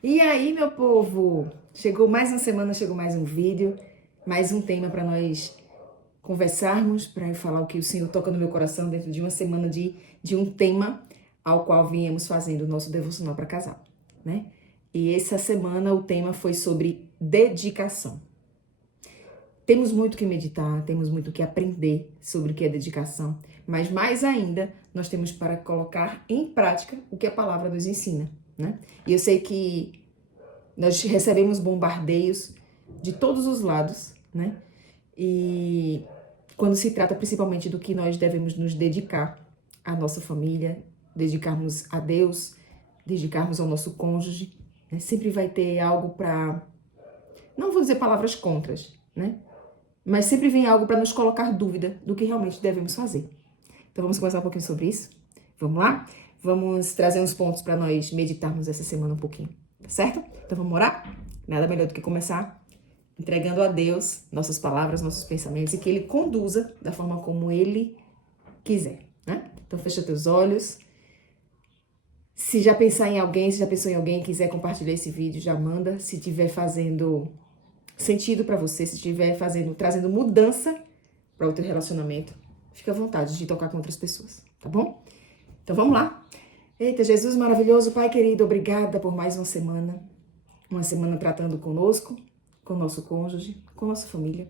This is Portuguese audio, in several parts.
E aí, meu povo? Chegou mais uma semana, chegou mais um vídeo, mais um tema para nós conversarmos, para eu falar o que o Senhor toca no meu coração dentro de uma semana de um tema ao qual viemos fazendo o nosso devocional para casal, né? E essa semana o tema foi sobre dedicação. Temos muito que meditar, temos muito que aprender sobre o que é dedicação, mas mais ainda, nós temos para colocar em prática o que a palavra nos ensina, né? E eu sei que nós recebemos bombardeios de todos os lados, né? E quando se trata principalmente do que nós devemos nos dedicar à nossa família, dedicarmos a Deus, dedicarmos ao nosso cônjuge, né? Sempre vai ter algo para, não vou dizer palavras contras, né? Mas sempre vem algo para nos colocar dúvida do que realmente devemos fazer. Então vamos conversar um pouquinho sobre isso? Vamos lá? Vamos trazer uns pontos para nós meditarmos essa semana um pouquinho, tá certo? Então vamos orar? Nada melhor do que começar entregando a Deus nossas palavras, nossos pensamentos e que Ele conduza da forma como Ele quiser, né? Então fecha teus olhos. Se já pensar em alguém, se já pensou em alguém e quiser compartilhar esse vídeo, já manda. Se estiver fazendo sentido para você, se estiver trazendo mudança para o teu relacionamento, fica à vontade de tocar com outras pessoas, tá bom? Então vamos lá. Eita, Jesus maravilhoso, Pai querido, obrigada por mais uma semana tratando conosco, com o nosso cônjuge, com a nossa família.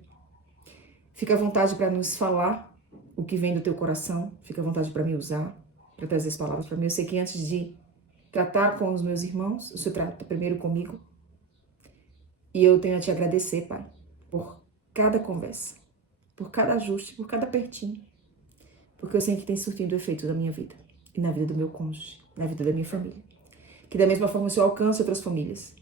Fica à vontade para nos falar o que vem do teu coração, fica à vontade para me usar, para trazer as palavras para mim. Eu sei que antes de tratar com os meus irmãos, o Senhor trata primeiro comigo. E eu tenho a te agradecer, Pai, por cada conversa, por cada ajuste, por cada pertinho, porque eu sei que tem surtido efeito na minha vida e na vida do meu cônjuge, na vida da minha família. Que da mesma forma o Senhor alcance outras famílias.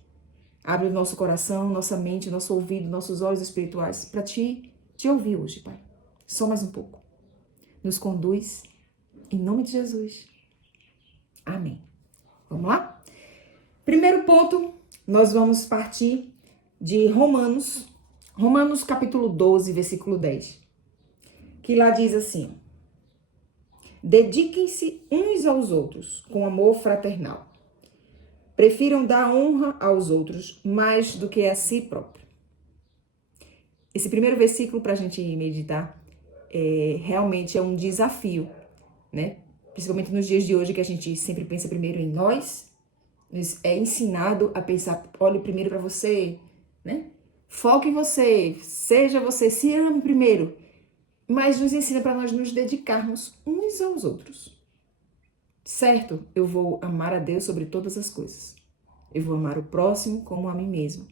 Abre o nosso coração, nossa mente, nosso ouvido, nossos olhos espirituais para te ouvir hoje, Pai. Só mais um pouco. Nos conduz, em nome de Jesus. Amém. Vamos lá? Primeiro ponto, nós vamos partir de Romanos capítulo 12, versículo 10. Que lá diz assim: dediquem-se uns aos outros com amor fraternal. Prefiram dar honra aos outros mais do que a si próprio. Esse primeiro versículo para a gente meditar realmente é um desafio, né? Principalmente nos dias de hoje que a gente sempre pensa primeiro em nós, nos é ensinado a pensar, olhe primeiro para você, né? Foque em você, seja você, se ame primeiro. Mas nos ensina para nós nos dedicarmos uns aos outros. Certo, eu vou amar a Deus sobre todas as coisas. Eu vou amar o próximo como a mim mesmo.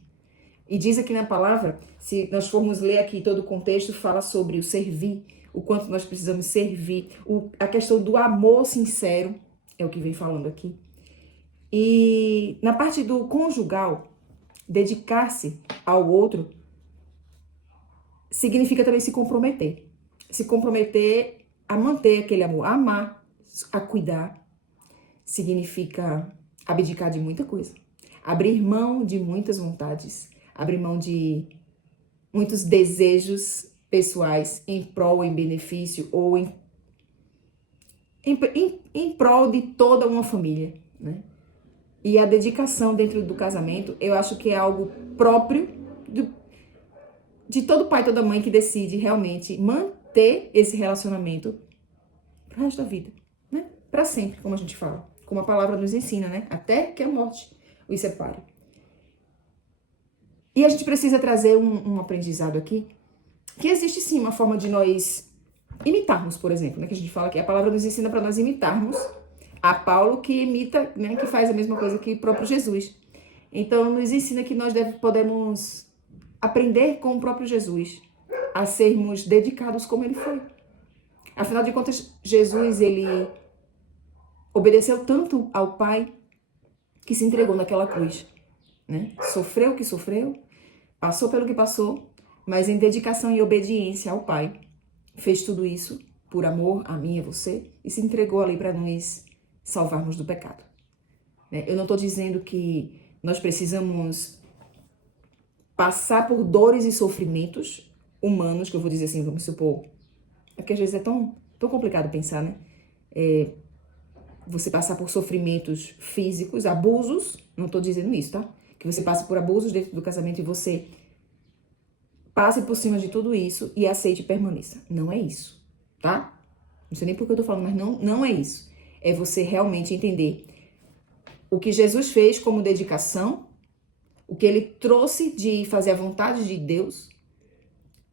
E diz aqui na palavra, se nós formos ler aqui todo o contexto, fala sobre o servir, o quanto nós precisamos servir, a questão do amor sincero, é o que vem falando aqui. E na parte do conjugal, dedicar-se ao outro significa também se comprometer. Se comprometer a manter aquele amor, a amar, a cuidar, significa abdicar de muita coisa. Abrir mão de muitas vontades, abrir mão de muitos desejos pessoais em prol, em benefício ou em prol de toda uma família, né? E a dedicação dentro do casamento, eu acho que é algo próprio de todo pai e toda mãe que decide realmente manter esse relacionamento pro resto da vida, né? Para sempre, como a gente fala. Como a palavra nos ensina, né? Até que a morte os separe. E a gente precisa trazer um aprendizado aqui, que existe sim uma forma de nós imitarmos, por exemplo, né? Que a gente fala que a palavra nos ensina para nós imitarmos a Paulo, que imita, né? Que faz a mesma coisa que o próprio Jesus. Então, nos ensina que nós podemos aprender com o próprio Jesus a sermos dedicados como ele foi. Afinal de contas, Jesus, ele obedeceu tanto ao Pai que se entregou naquela cruz, né? Sofreu o que sofreu, passou pelo que passou, mas em dedicação e obediência ao Pai, fez tudo isso por amor a mim e a você e se entregou ali para nos salvarmos do pecado. Eu não estou dizendo que nós precisamos passar por dores e sofrimentos humanos, que eu vou dizer assim, vamos supor, é que às vezes é tão complicado pensar, né? você passar por sofrimentos físicos, abusos, não tô dizendo isso, tá? Que você passe por abusos dentro do casamento e você passe por cima de tudo isso e aceite e permaneça. Não é isso, tá? Não sei nem por que eu tô falando, mas não é isso. É você realmente entender o que Jesus fez como dedicação, o que ele trouxe de fazer a vontade de Deus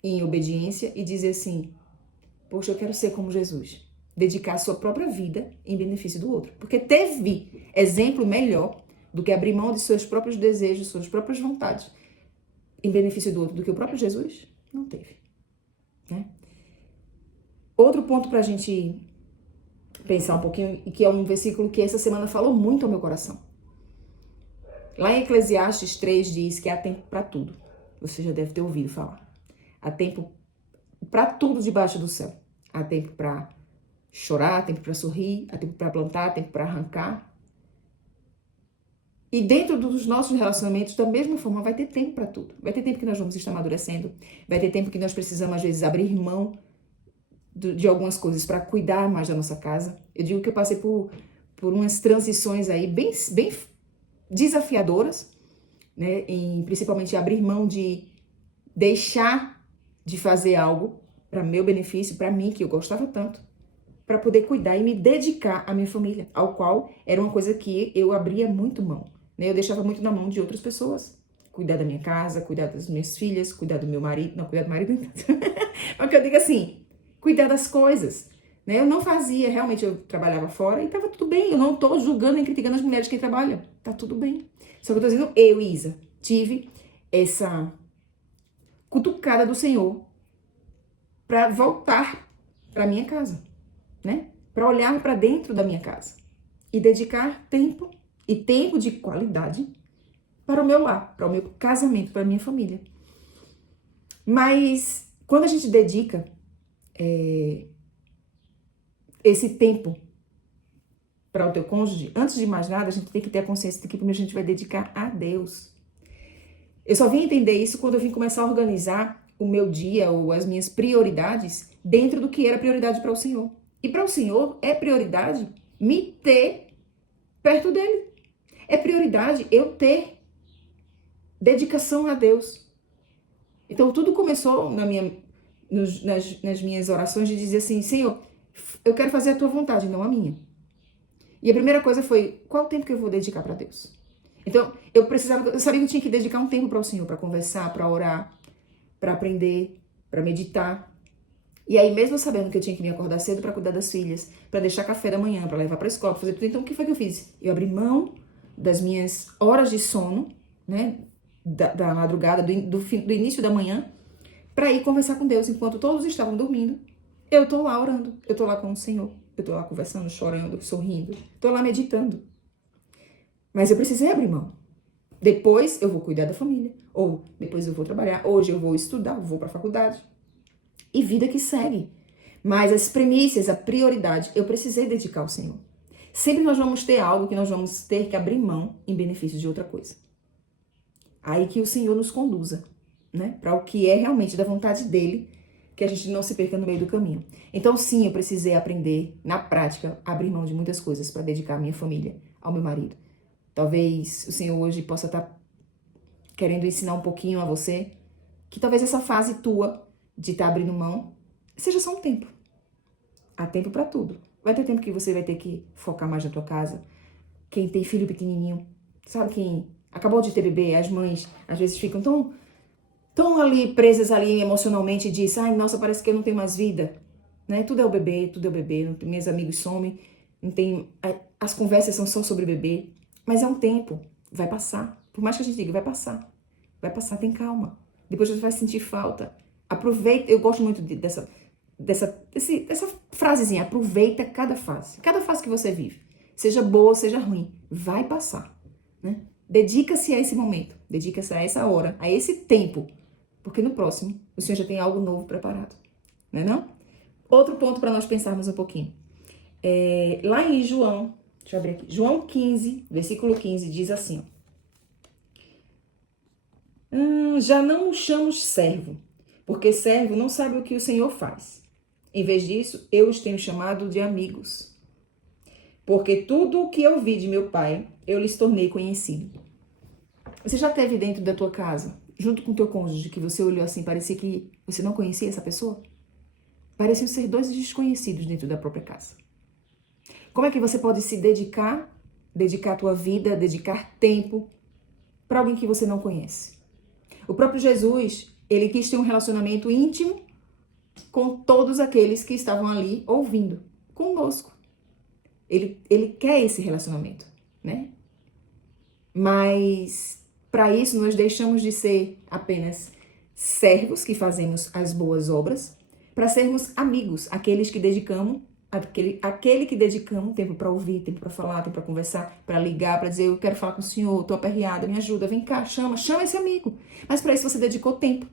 em obediência e dizer assim, poxa, eu quero ser como Jesus. Dedicar a sua própria vida em benefício do outro. Porque teve exemplo melhor do que abrir mão de seus próprios desejos, suas próprias vontades em benefício do outro do que o próprio Jesus? Não teve. Né? Outro ponto para a gente pensar um pouquinho, e que é um versículo que essa semana falou muito ao meu coração. Lá em Eclesiastes 3 diz que há tempo para tudo. Você já deve ter ouvido falar. Há tempo para tudo debaixo do céu. Há tempo para chorar, há tempo para sorrir, há tempo para plantar, há tempo para arrancar. E dentro dos nossos relacionamentos, da mesma forma, vai ter tempo para tudo. Vai ter tempo que nós vamos estar amadurecendo. Vai ter tempo que nós precisamos, às vezes, abrir mão de algumas coisas para cuidar mais da nossa casa. Eu digo que eu passei por umas transições aí bem desafiadoras, né? E principalmente abrir mão de deixar de fazer algo para meu benefício, para mim, que eu gostava tanto, para poder cuidar e me dedicar à minha família, ao qual era uma coisa que eu abria muito mão. Eu deixava muito na mão de outras pessoas. Cuidar da minha casa, cuidar das minhas filhas, cuidar do meu marido. Não, cuidar do marido não. Mas que eu digo assim, cuidar das coisas. Eu não fazia, realmente eu trabalhava fora e tava tudo bem. Eu não tô julgando nem criticando as mulheres que trabalham. Tá tudo bem. Só que eu tô dizendo, eu, Isa, tive essa cutucada do Senhor para voltar para minha casa, né? Para olhar para dentro da minha casa e dedicar tempo e tempo de qualidade para o meu lar, para o meu casamento, para a minha família. Mas quando a gente dedica esse tempo para o teu cônjuge, antes de mais nada, a gente tem que ter a consciência de que primeiro a gente vai dedicar a Deus. Eu só vim entender isso quando eu vim começar a organizar o meu dia ou as minhas prioridades dentro do que era prioridade para o Senhor. E para o Senhor é prioridade me ter perto dele. É prioridade eu ter dedicação a Deus. Então tudo começou nas minhas orações de dizer assim, Senhor, eu quero fazer a tua vontade, não a minha. E a primeira coisa foi, qual o tempo que eu vou dedicar para Deus? Então eu sabia que eu tinha que dedicar um tempo para o Senhor, para conversar, para orar, para aprender, para meditar. E aí, mesmo sabendo que eu tinha que me acordar cedo para cuidar das filhas, para deixar café da manhã, para levar para a escola, para fazer tudo, então o que foi que eu fiz? Eu abri mão das minhas horas de sono, né, da madrugada, do início da manhã, para ir conversar com Deus. Enquanto todos estavam dormindo, eu tô lá orando, eu tô lá com o Senhor, eu tô lá conversando, chorando, sorrindo, tô lá meditando. Mas eu precisei abrir mão. Depois eu vou cuidar da família, ou depois eu vou trabalhar, hoje eu vou estudar, vou para a faculdade. E vida que segue. Mas as premissas, a prioridade, eu precisei dedicar ao Senhor. Sempre nós vamos ter algo que nós vamos ter que abrir mão em benefício de outra coisa. Aí que o Senhor nos conduza, né? Para o que é realmente da vontade dele, que a gente não se perca no meio do caminho. Então, sim, eu precisei aprender, na prática, a abrir mão de muitas coisas para dedicar à minha família, ao meu marido. Talvez o Senhor hoje possa estar querendo ensinar um pouquinho a você que talvez essa fase tua de estar abrindo mão seja só um tempo. Há tempo para tudo. Vai ter tempo que você vai ter que focar mais na tua casa. Quem tem filho pequenininho, sabe, quem acabou de ter bebê, as mães às vezes ficam tão ali presas ali emocionalmente e diz, ai, nossa, parece que eu não tenho mais vida, né? Tudo é o bebê, meus amigos somem, não tem, as conversas são só sobre bebê, mas é um tempo, vai passar. Por mais que a gente diga, vai passar, tem calma. Depois você vai sentir falta. Aproveita, eu gosto muito dessa frasezinha, aproveita cada fase que você vive, seja boa, seja ruim, vai passar, né? Dedica-se a esse momento, dedica-se a essa hora, a esse tempo, porque no próximo o Senhor já tem algo novo preparado, né não? Outro ponto para nós pensarmos um pouquinho, lá em João, deixa eu abrir aqui, João 15, versículo 15, diz assim, já não o chamo servo, porque servo não sabe o que o Senhor faz. Em vez disso, eu os tenho chamado de amigos. porque tudo o que eu vi de meu pai, eu lhes tornei conhecido. Você já teve dentro da tua casa, junto com teu cônjuge, que você olhou assim, parecia que você não conhecia essa pessoa? Pareciam ser dois desconhecidos dentro da própria casa. Como é que você pode se dedicar a tua vida, dedicar tempo para alguém que você não conhece? O próprio Jesus, ele quis ter um relacionamento íntimo com todos aqueles que estavam ali ouvindo, conosco. Ele quer esse relacionamento, né? Mas para isso nós deixamos de ser apenas servos que fazemos as boas obras, para sermos amigos, aquele que dedicamos tempo para ouvir, tempo para falar, tempo para conversar, para ligar, para dizer, eu quero falar com o senhor, tô aperreada, me ajuda, vem cá, chama esse amigo. Mas para isso você dedicou tempo.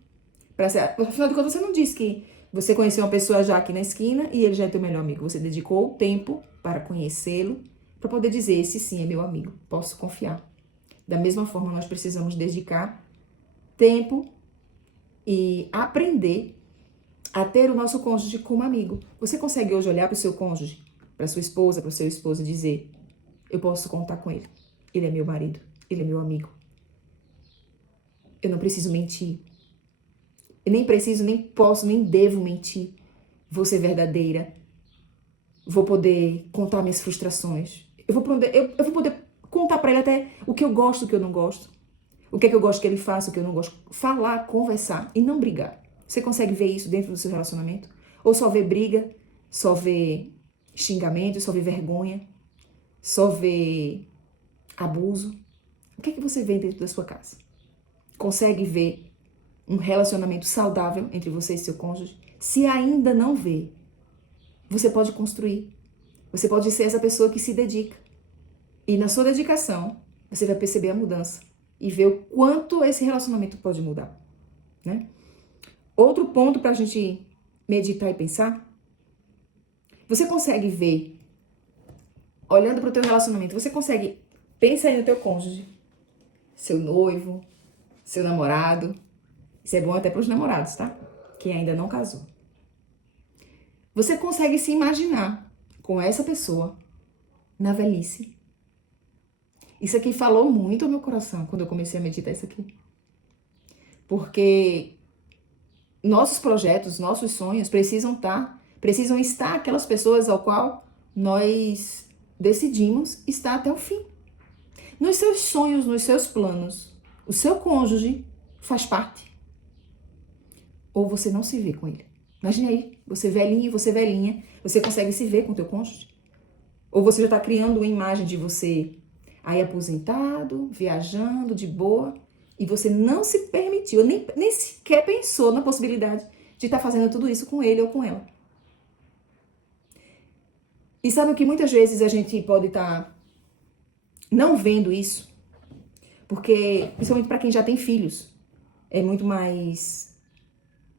Afinal de contas, você não disse que você conheceu uma pessoa já aqui na esquina e ele já é teu melhor amigo. Você dedicou tempo para conhecê-lo, para poder dizer, esse sim é meu amigo, posso confiar. Da mesma forma, nós precisamos dedicar tempo e aprender a ter o nosso cônjuge como amigo. Você consegue hoje olhar para o seu cônjuge, para sua esposa, para o seu esposo e dizer, eu posso contar com ele. Ele é meu marido, ele é meu amigo. Eu não preciso mentir. Eu nem preciso, nem posso, nem devo mentir. Vou ser verdadeira. Vou poder contar minhas frustrações. Eu vou poder contar para ele até o que eu gosto, o que eu não gosto. O que é que eu gosto que ele faça, o que eu não gosto. Falar, conversar e não brigar. Você consegue ver isso dentro do seu relacionamento? Ou só vê briga, só vê xingamento, só vê vergonha, só vê abuso? O que é que você vê dentro da sua casa? Consegue ver um relacionamento saudável entre você e seu cônjuge? Se ainda não vê, você pode construir. Você pode ser essa pessoa que se dedica. E na sua dedicação, você vai perceber a mudança e ver o quanto esse relacionamento pode mudar, né? Outro ponto para a gente meditar e pensar, você consegue ver, olhando para o teu relacionamento, você consegue pensar aí no teu cônjuge, seu noivo, seu namorado. Isso é bom até para os namorados, tá? Quem ainda não casou. Você consegue se imaginar com essa pessoa na velhice? Isso aqui falou muito ao meu coração quando eu comecei a meditar isso aqui. Porque nossos projetos, nossos sonhos precisam estar aquelas pessoas ao qual nós decidimos estar até o fim. Nos seus sonhos, nos seus planos, o seu cônjuge faz parte. Ou você não se vê com ele. Imagine aí, você velhinho, você velhinha, você consegue se ver com o teu cônjuge? Ou você já está criando uma imagem de você aí aposentado, viajando, de boa, e você não se permitiu, nem sequer pensou na possibilidade de estar fazendo tudo isso com ele ou com ela. E sabe o que muitas vezes a gente pode estar não vendo isso? Porque, principalmente para quem já tem filhos, é muito mais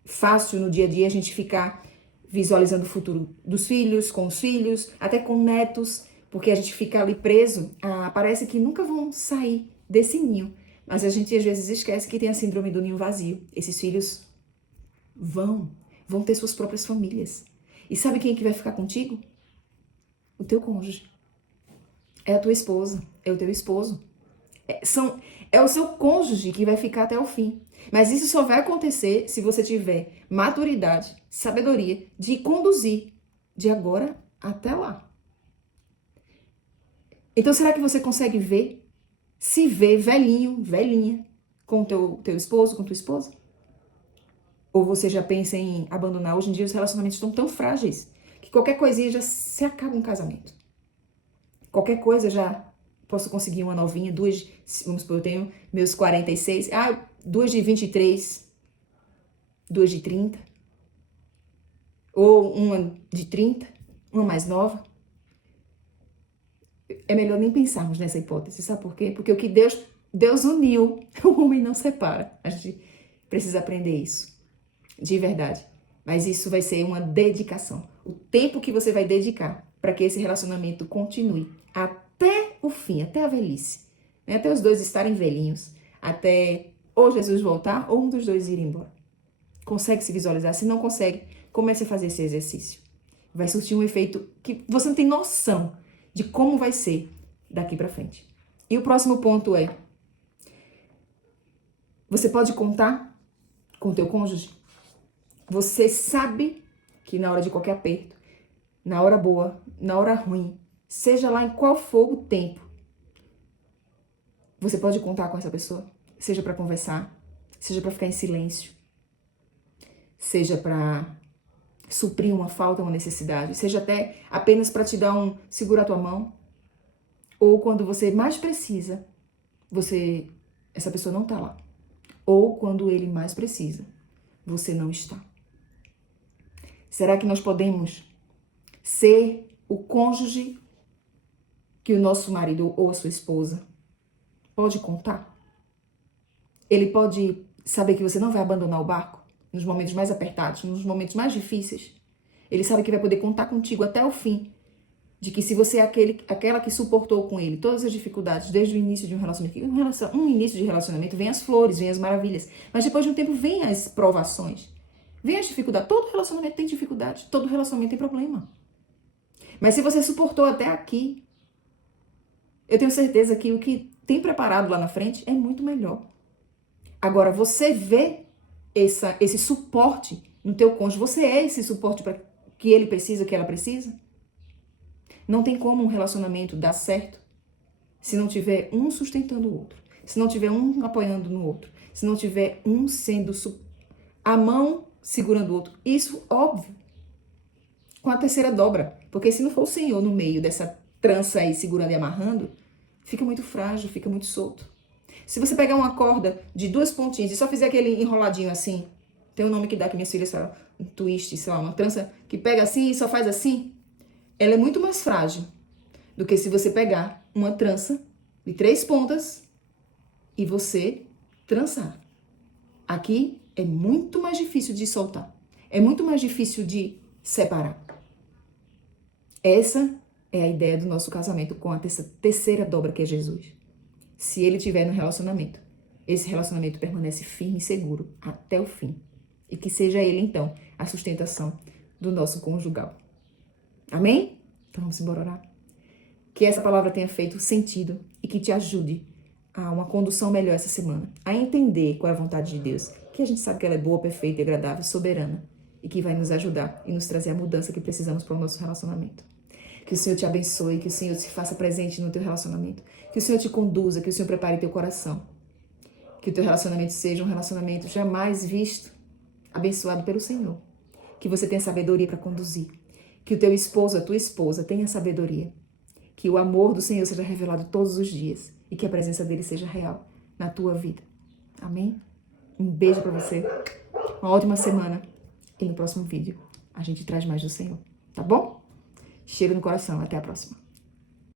fácil no dia a dia a gente ficar visualizando o futuro dos filhos, com os filhos, até com netos, porque a gente fica ali preso, parece que nunca vão sair desse ninho. Mas a gente às vezes esquece que tem a síndrome do ninho vazio. Esses filhos vão ter suas próprias famílias. E sabe quem é que vai ficar contigo? O teu cônjuge. É a tua esposa, é o teu esposo. É o seu cônjuge que vai ficar até o fim. Mas isso só vai acontecer se você tiver maturidade, sabedoria de conduzir de agora até lá. Então, será que você consegue se ver velhinho, velhinha, com teu esposo, com tua esposa? Ou você já pensa em abandonar? Hoje em dia os relacionamentos estão tão frágeis que qualquer coisinha já se acaba um casamento. Qualquer coisa já posso conseguir uma novinha, duas, vamos supor, eu tenho meus 46, duas de 23, duas de 30, ou uma de 30, uma mais nova. É melhor nem pensarmos nessa hipótese, sabe por quê? Porque o que Deus uniu, o homem não separa. A gente precisa aprender isso, de verdade. Mas isso vai ser uma dedicação. O tempo que você vai dedicar para que esse relacionamento continue até o fim, até a velhice. Né? Até os dois estarem velhinhos, até ou Jesus voltar ou um dos dois ir embora. Consegue se visualizar? Se não consegue, comece a fazer esse exercício. Vai surtir um efeito que você não tem noção de como vai ser daqui para frente. E o próximo ponto é: você pode contar com o teu cônjuge? Você sabe que na hora de qualquer aperto, na hora boa, na hora ruim, seja lá em qual for o tempo, você pode contar com essa pessoa? Seja para conversar, seja para ficar em silêncio, seja para suprir uma falta, uma necessidade, seja até apenas para te dar um segurar a tua mão, ou quando você mais precisa, essa pessoa não está lá, ou quando ele mais precisa, você não está. Será que nós podemos ser o cônjuge que o nosso marido ou a sua esposa pode contar? Ele pode saber que você não vai abandonar o barco nos momentos mais apertados, nos momentos mais difíceis. Ele sabe que vai poder contar contigo até o fim. De que se você é aquela que suportou com ele todas as dificuldades desde o início de um relacionamento, um início de relacionamento, vem as flores, vem as maravilhas, mas depois de um tempo vem as provações, vem as dificuldades. Todo relacionamento tem dificuldade, todo relacionamento tem problema. Mas se você suportou até aqui, eu tenho certeza que o que tem preparado lá na frente é muito melhor. Agora, você vê esse suporte no teu cônjuge, você é esse suporte para que ele precisa, que ela precisa? Não tem como um relacionamento dar certo se não tiver um sustentando o outro, se não tiver um apoiando no outro, se não tiver um sendo a mão segurando o outro. Isso, óbvio, com a terceira dobra. Porque se não for o Senhor no meio dessa trança aí, segurando e amarrando, fica muito frágil, fica muito solto. Se você pegar uma corda de 2 pontinhas e só fizer aquele enroladinho assim, tem um nome que dá que minhas filhas falam, um twist, sei lá, uma trança que pega assim e só faz assim, ela é muito mais frágil do que se você pegar uma trança de 3 pontas e você trançar. Aqui é muito mais difícil de soltar. É muito mais difícil de separar. Essa é a ideia do nosso casamento com a terceira dobra que é Jesus. Se ele estiver no relacionamento, esse relacionamento permanece firme e seguro até o fim. E que seja ele, então, a sustentação do nosso conjugal. Amém? Então vamos embora orar. Que essa palavra tenha feito sentido e que te ajude a uma condução melhor essa semana. A entender qual é a vontade de Deus. Que a gente sabe que ela é boa, perfeita, agradável, soberana. E que vai nos ajudar e nos trazer a mudança que precisamos para o nosso relacionamento. Que o Senhor te abençoe, que o Senhor se faça presente no teu relacionamento. Que o Senhor te conduza, que o Senhor prepare teu coração. Que o teu relacionamento seja um relacionamento jamais visto, abençoado pelo Senhor. Que você tenha sabedoria para conduzir. Que o teu esposo, a tua esposa, tenha sabedoria. Que o amor do Senhor seja revelado todos os dias. E que a presença dele seja real na tua vida. Amém? Um beijo para você. Uma ótima semana. E no próximo vídeo a gente traz mais do Senhor. Tá bom? Cheiro no coração. Até a próxima.